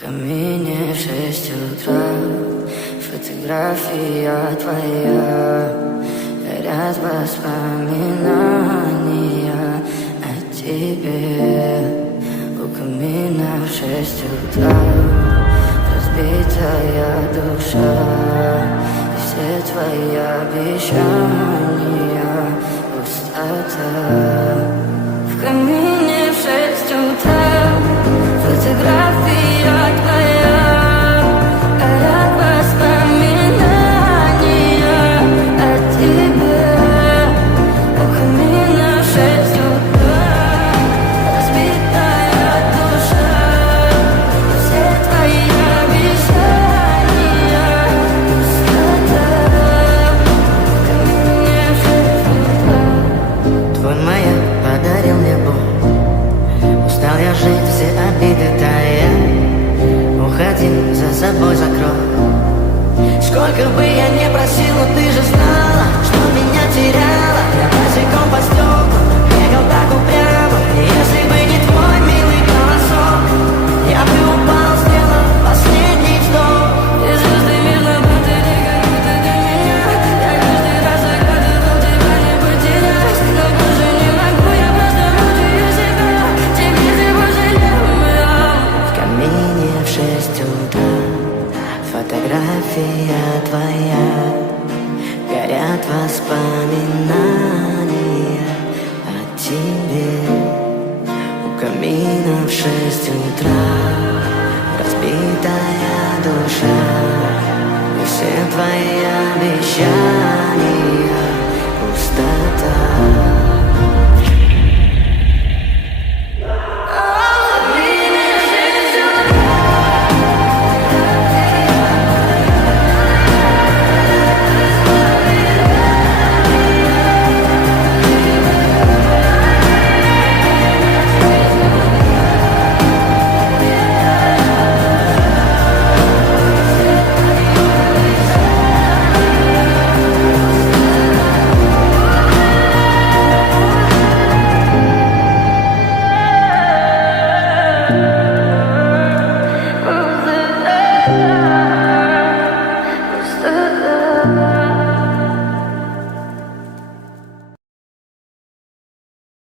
Камине в 6 утра, фотография твоя, горят воспоминания о тебе. У камина в 6 утра разбитая душа, и все твои обещания пустота. В камине в 6 утра фотография твоя, горят воспоминания о тебе. У камина в 6 утра разбитая душа, все твои обещания пустота. В камине в 6 утра твой маяк подарил мне боль. Устал я жить, все обиды тая. Уходи, за собой закрой. Сколько бы я не просил, но ты же знала, что меня теряла. Я босиком по стеклам бегал так упрямо. И если бы не твой милый голосок, я бы упал, сделал последний вздох. И звезды мирно падали, как будто до меня. Я каждый раз загадывал тебя не потерять, но больше не могу, я просто мучаю себя. Теперь ты пожалел меня. В камине в 6 утра фотография твоя, горят воспоминания о тебе. У камина в 6 утра разбитая душа, и все твои обещания пустота. Пустота.